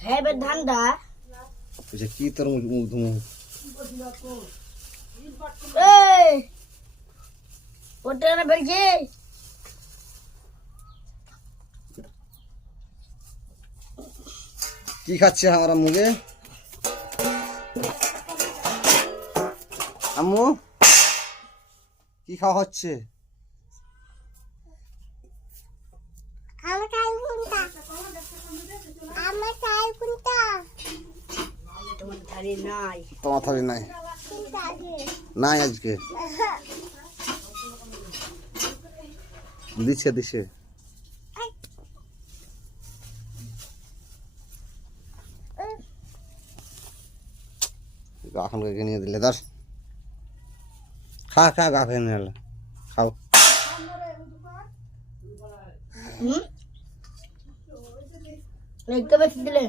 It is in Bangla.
খাইবে ধানটা বলছে কি তোর মুখ মুখ ধুমু এই ওটা না বলছি কি খাচ্ছে আমার মুখে আম্মু কি খাওয়া হচ্ছে? তোমার থালি নাই। নাই? আজকে? দিচ্ছে দিচ্ছে এখন নিয়ে দিলে? ধর। খা খা গা খেয়ে নিয়ে খাও। হুম? একটু বেশি দিলে?